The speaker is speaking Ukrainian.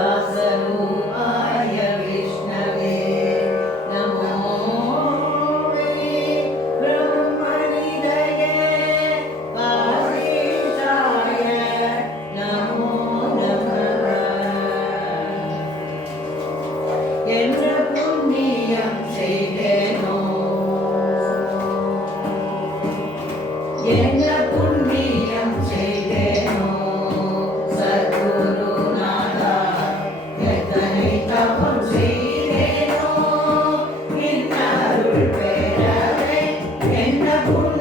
за зиму. Lord.